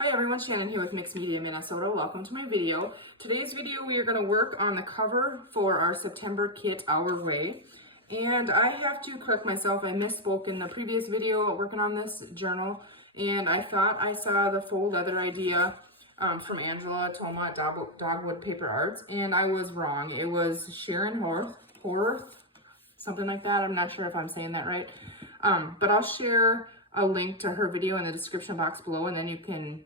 Hi everyone, Shannon here with Mixed Media Minnesota. Welcome to my video. Today's video we are going to work on the cover for our September kit Our Way. And I have to correct myself, I misspoke in the previous video working on this journal, and I thought I saw the faux leather idea from Angela Toma at Dogwood Paper Arts, and I was wrong. It was Sharon Horth, something like that. I'm not sure if I'm saying that right. But I'll share a link to her video in the description box below, and then you can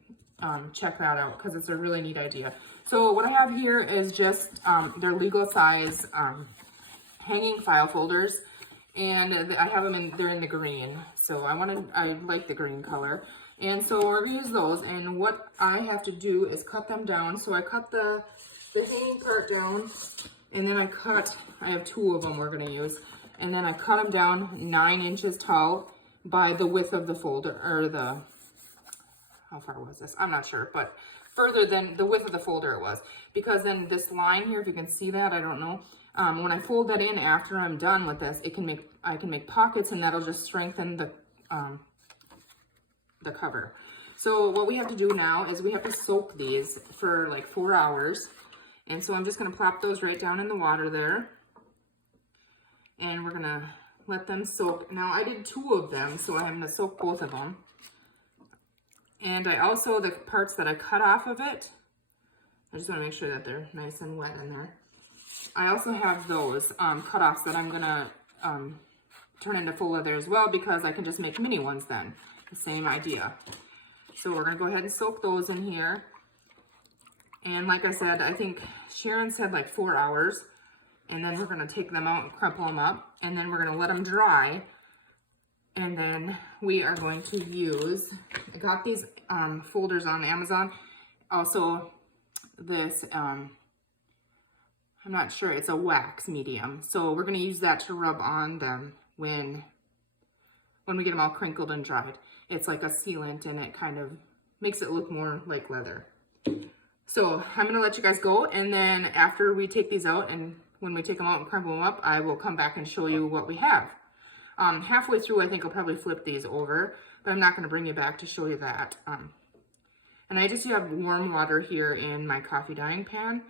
check that out because it's a really neat idea. So what I have here is just their legal size hanging file folders, and I have them they're in the green. So I like the green color. And so we're gonna use those, and what I have to do is cut them down. So I cut the hanging part down, and then I have two of them we're gonna use, and then I cut them down 9 inches tall by the width of the folder, or how far was this? I'm not sure, but further than the width of the folder it was. Because then this line here, if you can see that, I don't know. When I fold that in after I'm done with this, I can make pockets, and that'll just strengthen the cover. So what we have to do now is we have to soak these for like 4 hours. And so I'm just gonna plop those right down in the water there. And we're gonna let them soak. Now I did 2 of them, so I'm gonna soak both of them. And I also, the parts that I cut off of it, I just wanna make sure that they're nice and wet in there. I also have those cut-offs that I'm gonna turn into faux leather as well, because I can just make mini ones then. The same idea. So we're gonna go ahead and soak those in here. And like I said, I think Sharon said like 4 hours. And then we're gonna take them out and crumple them up, and then we're gonna let them dry. And then we are going to use, I got these folders on Amazon. Also this, I'm not sure, it's a wax medium. So we're gonna use that to rub on them when we get them all crinkled and dried. It's like a sealant, and it kind of makes it look more like leather. So I'm gonna let you guys go, and then after we take these out, and when we take them out and crumple them up, I will come back and show you what we have. Halfway through, I think I'll probably flip these over, but I'm not gonna bring you back to show you that. And I just have warm water here in my coffee dyeing pan,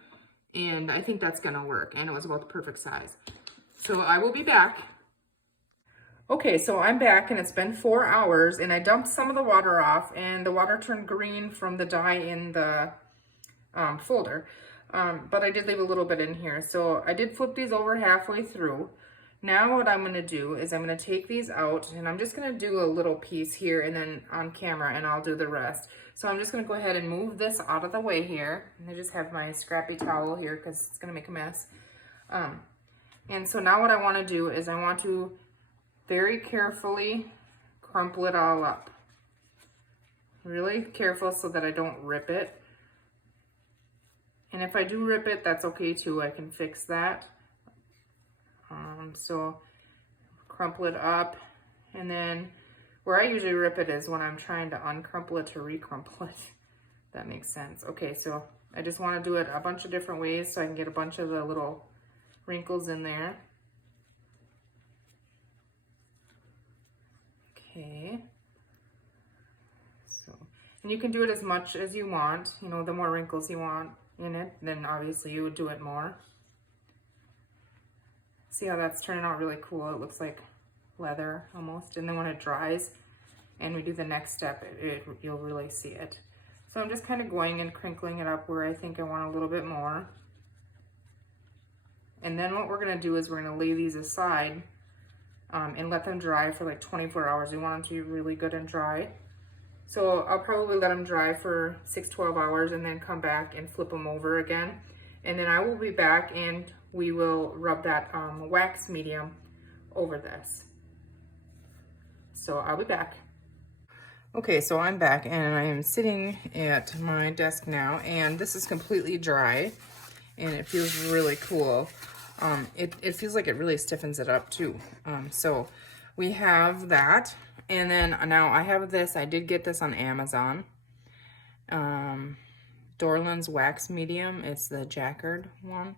and I think that's gonna work, and it was about the perfect size. So I will be back. Okay, so I'm back, and it's been 4 hours, and I dumped some of the water off, and the water turned green from the dye in the folder. But I did leave a little bit in here. So I did flip these over halfway through. Now what I'm gonna do is I'm gonna take these out, and I'm just gonna do a little piece here and then on camera, and I'll do the rest. So I'm just gonna go ahead and move this out of the way here. And I just have my scrappy towel here because it's gonna make a mess. And so now what I wanna do is I want to very carefully crumple it all up. Really careful so that I don't rip it. And if I do rip it, that's okay too. I can fix that. So crumple it up, and then where I usually rip it is when I'm trying to uncrumple it to recrumple it. That makes sense. Okay, so I just want to do it a bunch of different ways so I can get a bunch of the little wrinkles in there. Okay. So, and you can do it as much as you want. You know, the more wrinkles you want in it, then obviously you would do it more. See how that's turning out really cool? It looks like leather almost. And then when it dries and we do the next step, you'll really see it. So I'm just kind of going and crinkling it up where I think I want a little bit more. And then what we're gonna do is we're gonna lay these aside and let them dry for like 24 hours. We want them to be really good and dry. So I'll probably let them dry for 6-12 hours and then come back and flip them over again. And then I will be back, and we will rub that wax medium over this. So I'll be back. Okay, so I'm back, and I am sitting at my desk now, and this is completely dry, and it feels really cool. It feels like it really stiffens it up too. So we have that. And then now I have this, I did get this on Amazon. Dorland's Wax Medium, it's the Jacquard one.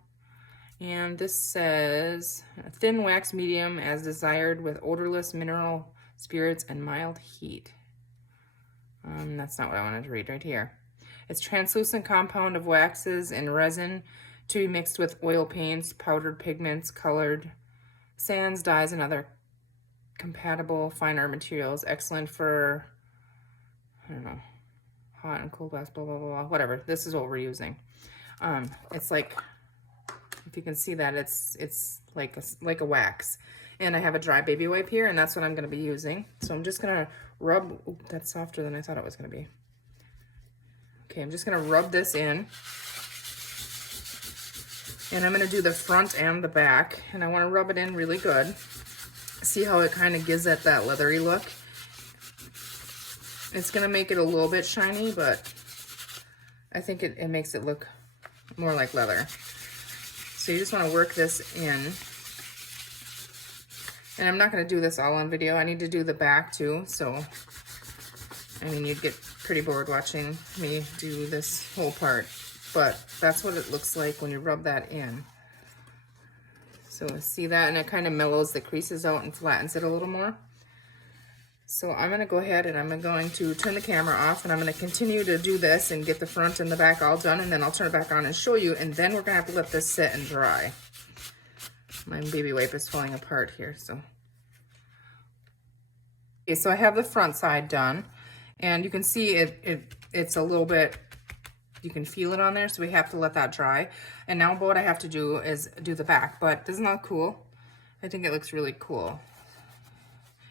And this says, thin wax medium as desired with odorless mineral spirits and mild heat. That's not what I wanted to read right here. It's translucent compound of waxes and resin to be mixed with oil paints, powdered pigments, colored sands, dyes, and other compatible fine art materials. Excellent for, I don't know, hot and cold baths, blah, blah, blah, blah, whatever. This is what we're using. It's like, if you can see that, it's like a wax. And I have a dry baby wipe here, and that's what I'm going to be using. So I'm just going to rub, ooh, that's softer than I thought it was going to be. Okay, I'm just going to rub this in. And I'm going to do the front and the back, and I want to rub it in really good. See how it kind of gives it that leathery look. It's going to make it a little bit shiny, but I think it makes it look more like leather. So you just want to work this in. And I'm not going to do this all on video. I need to do the back too. So, I mean, you'd get pretty bored watching me do this whole part. But that's what it looks like when you rub that in. So see that? And it kind of mellows the creases out and flattens it a little more. So I'm going to go ahead and I'm going to turn the camera off, and I'm going to continue to do this and get the front and the back all done, and then I'll turn it back on and show you, and then we're going to have to let this sit and dry. My baby wipe is falling apart here, so. Okay, so I have the front side done, and you can see it's a little bit, you can feel it on there, so we have to let that dry. And now what I have to do is do the back, but doesn't that look cool? I think it looks really cool.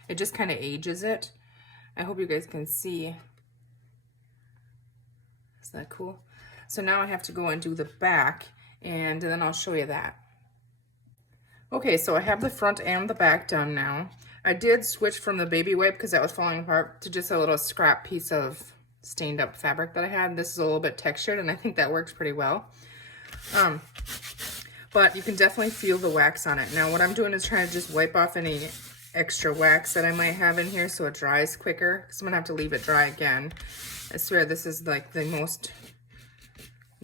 It just kind of ages it. I hope you guys can see. Is that cool? So now I have to go and do the back, and then I'll show you that. Okay, so I have the front and the back done now. I did switch from the baby wipe because that was falling apart to just a little scrap piece of stained up fabric that I had. This is a little bit textured, and I think that works pretty well. But you can definitely feel the wax on it. Now what I'm doing is trying to just wipe off any extra wax that I might have in here so it dries quicker, because I'm gonna have to leave it dry again. I swear this is like the most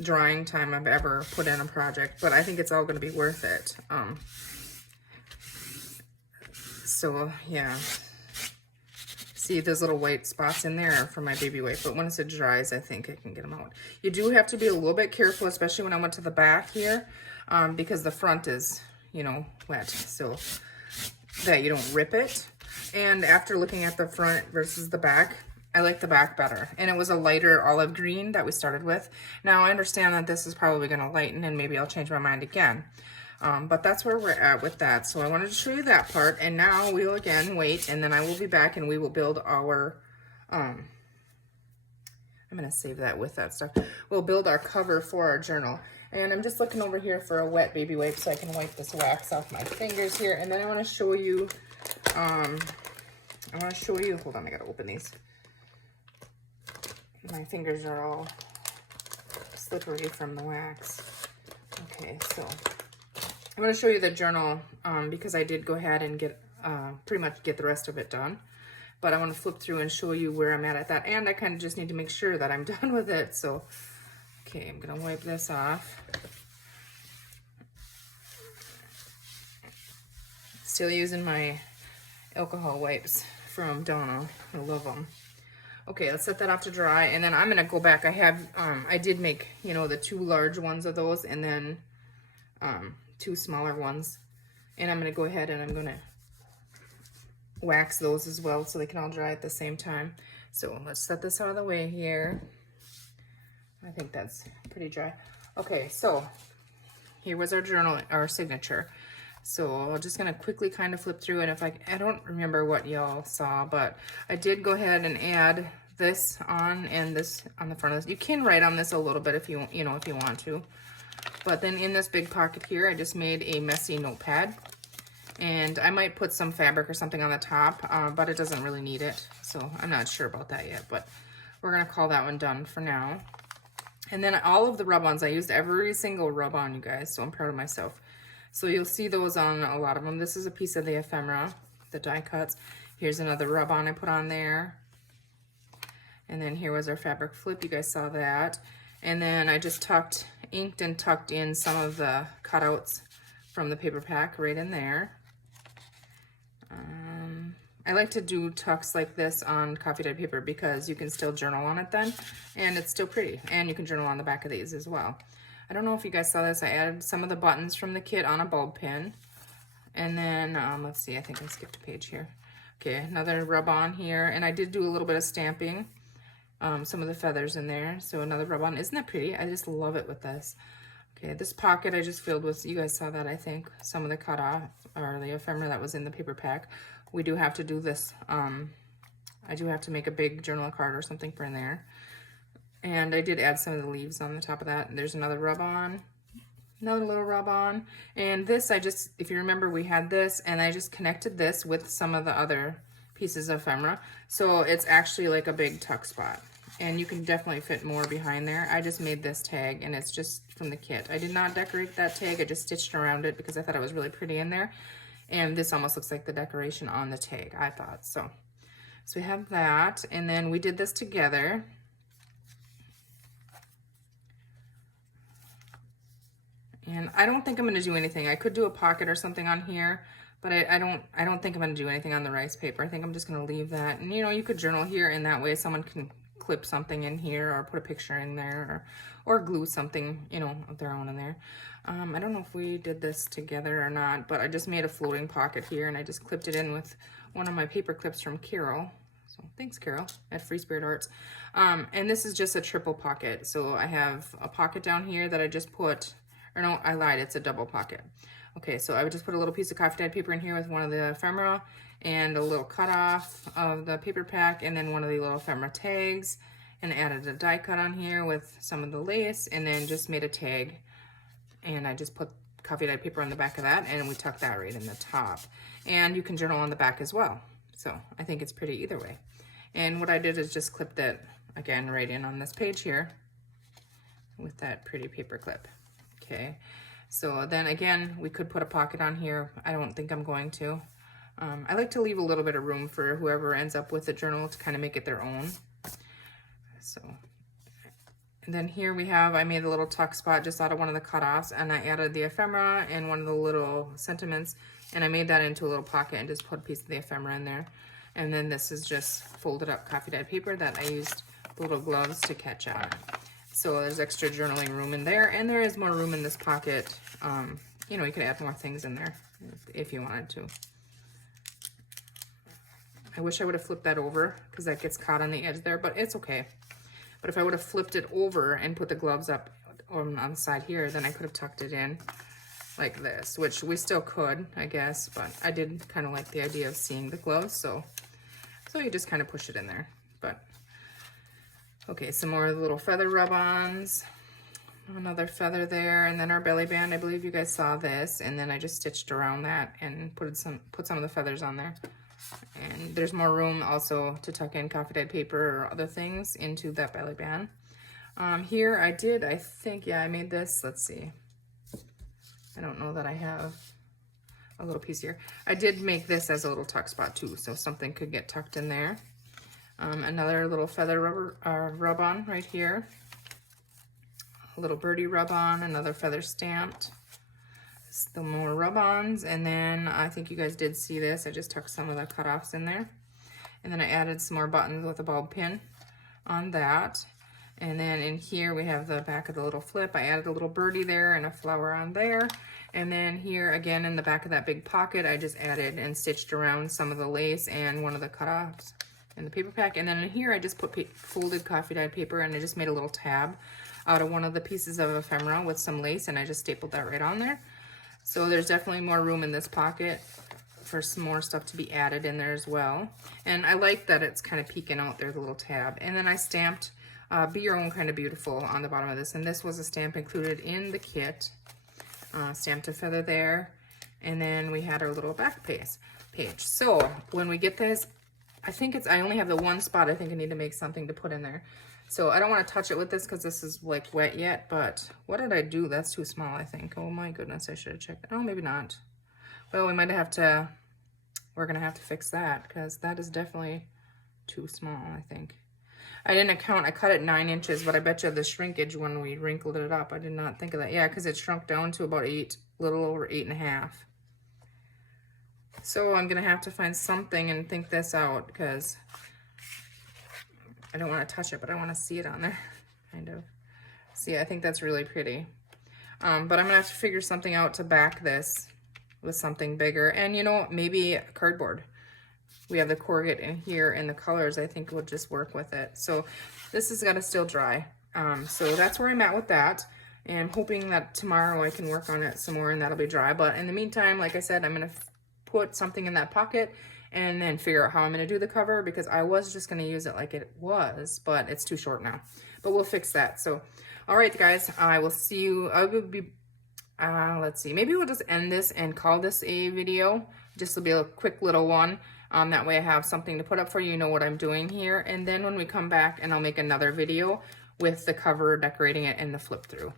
drying time I've ever put in a project, but I think it's all gonna be worth it. So yeah, see those little white spots in there for my baby wipe, but once it dries, I think I can get them out. You do have to be a little bit careful, especially when I went to the back here, because the front is, you know, wet, so that you don't rip it. And after looking at the front versus the back, I like the back better. And it was a lighter olive green that we started with. Now I understand that this is probably going to lighten, and maybe I'll change my mind again. But that's where we're at with that. So I wanted to show you that part, and now we'll again wait, and then I will be back and we will build our, I'm going to save that with that stuff. We'll build our cover for our journal. And I'm just looking over here for a wet baby wipe so I can wipe this wax off my fingers here. And then I want to show you, hold on, I got to open these. My fingers are all slippery from the wax. Okay, so I'm going to show you the journal because I did go ahead and get pretty much get the rest of it done. But I want to flip through and show you where I'm at that. And I kind of just need to make sure that I'm done with it. So, okay, I'm going to wipe this off. Still using my alcohol wipes from Donna. I love them. Okay, let's set that off to dry. And then I'm going to go back. I have, I did make, you know, the 2 large ones of those, and then 2 smaller ones. And I'm going to go ahead and I'm going to wax those as well so they can all dry at the same time. So let's set this out of the way here. I think that's pretty dry. Okay, so here was our journal, our signature. So I'm just gonna quickly kind of flip through, and if I don't remember what y'all saw, but I did go ahead and add this on and this on the front of this. You can write on this a little bit if you if you want to. But then in this big pocket here, I just made a messy notepad. And I might put some fabric or something on the top, but it doesn't really need it. So I'm not sure about that yet, but we're gonna call that one done for now. And then all of the rub-ons, I used every single rub-on, you guys, so I'm proud of myself. So you'll see those on a lot of them. This is a piece of the ephemera, the die cuts. Here's another rub-on I put on there. And then here was our fabric flip, you guys saw that. And then I just inked and tucked in some of the cutouts from the paper pack right in there. I like to do tucks like this on coffee dyed paper because you can still journal on it then, and it's still pretty. And you can journal on the back of these as well. I don't know if you guys saw this. I added some of the buttons from the kit on a bulb pin. And then, let's see, I think I skipped a page here. Okay, another rub on here. And I did do a little bit of stamping, some of the feathers in there. So another rub on. Isn't that pretty? I just love it with this. Okay, this pocket I just filled with, you guys saw that, I think, some of the cut off, or the ephemera that was in the paper pack. We do have to do this. I do have to make a big journal card or something for in there. And I did add some of the leaves on the top of that. There's another rub on, another little rub on. And this, I just, if you remember, we had this, and I just connected this with some of the other pieces of ephemera. So it's actually like a big tuck spot. And you can definitely fit more behind there. I just made this tag, and it's just from the kit. I did not decorate that tag. I just stitched around it because I thought it was really pretty in there. And this almost looks like the decoration on the tag, I thought. So we have that, and then we did this together. And I don't think I'm going to do anything. I could do a pocket or something on here, but I don't think I'm going to do anything on the rice paper. I think I'm just going to leave that. And you know, you could journal here, and that way someone can clip something in here or put a picture in there, or glue something, you know, of their own in there. I don't know if we did this together or not, but I just made a floating pocket here, and I just clipped it in with one of my paper clips from Carol. So thanks, Carol, at Free Spirit Arts. And this is just a triple pocket. So I have a pocket down here that I just put, or no, I lied, it's a double pocket. Okay, so I would just put a little piece of coffee dyed paper in here with one of the ephemera and a little cutoff of the paper pack, and then one of the little ephemera tags, and added a die cut on here with some of the lace, and then just made a tag. And I just put coffee dyed paper on the back of that, and we tucked that right in the top. And you can journal on the back as well. So I think it's pretty either way. And what I did is just clip that, again, right in on this page here with that pretty paper clip. Okay, so then again, we could put a pocket on here. I don't think I'm going to. I like to leave a little bit of room for whoever ends up with the journal to kind of make it their own. So, and then here we have, I made a little tuck spot just out of one of the cutoffs, and I added the ephemera and one of the little sentiments, and I made that into a little pocket and just put a piece of the ephemera in there. And then this is just folded up coffee dyed paper that I used little gloves to catch on. So there's extra journaling room in there, and there is more room in this pocket. You know, you could add more things in there if you wanted to. I wish I would have flipped that over because that gets caught on the edge there, but it's okay. But if I would have flipped it over and put the gloves up on the side here, then I could have tucked it in like this, which we still could, I guess, but I did kind of like the idea of seeing the gloves, so you just kind of push it in there. But okay, some more little feather rub-ons, another feather there, and then our belly band. I believe you guys saw this, and then I just stitched around that and put some of the feathers on there. And there's more room also to tuck in coffee dyed paper or other things into that belly band. Here I think, yeah, I made this. Let's see. I don't know that I have a little piece here. I did make this as a little tuck spot too, so something could get tucked in there. Another little feather rub-on right here. A little birdie rub-on, another feather stamped. Still more rub-ons, and then I think you guys did see this. I just tucked some of the cutoffs in there. And then I added some more buttons with a bulb pin on that. And then in here we have the back of the little flip. I added a little birdie there and a flower on there. And then here again in the back of that big pocket, I just added and stitched around some of the lace and one of the cutoffs in the paper pack. And then in here I just put folded coffee dyed paper, and I just made a little tab out of one of the pieces of ephemera with some lace, and I just stapled that right on there. So there's definitely more room in this pocket for some more stuff to be added in there as well. And I like that it's kind of peeking out there, the little tab. And then I stamped Be Your Own Kind of Beautiful on the bottom of this. And this was a stamp included in the kit. Stamped a feather there. And then we had our little back page. So when we get this, I only have the one spot I think I need to make something to put in there. So I don't want to touch it with this because this is like wet yet, but what did I do? That's too small, I think. Oh my goodness, I should have checked. Oh, maybe not. Well, we're going to have to fix that because that is definitely too small, I think. I didn't count, I cut it 9 inches, but I bet you the shrinkage when we wrinkled it up, I did not think of that. Yeah, because it shrunk down to about little over 8.5. So I'm gonna have to find something and think this out because I don't want to touch it, but I want to see it on there, kind of. See, I think that's really pretty. But I'm gonna have to figure something out to back this with something bigger. And you know, maybe cardboard. We have the corrugate in here and the colors I think will just work with it. So this has got to still dry. So that's where I'm at with that. And I'm hoping that tomorrow I can work on it some more and that'll be dry. But in the meantime, like I said, I'm gonna put something in that pocket and then figure out how I'm gonna do the cover, because I was just gonna use it like it was, but it's too short now. But we'll fix that. So, all right, guys, I will see you. I will be, let's see, maybe we'll just end this and call this a video. Just will be a quick little one. That way I have something to put up for you, know what I'm doing here. And then when we come back, and I'll make another video with the cover, decorating it, and the flip through.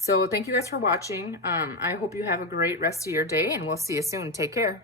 So thank you guys for watching. I hope you have a great rest of your day, and we'll see you soon. Take care.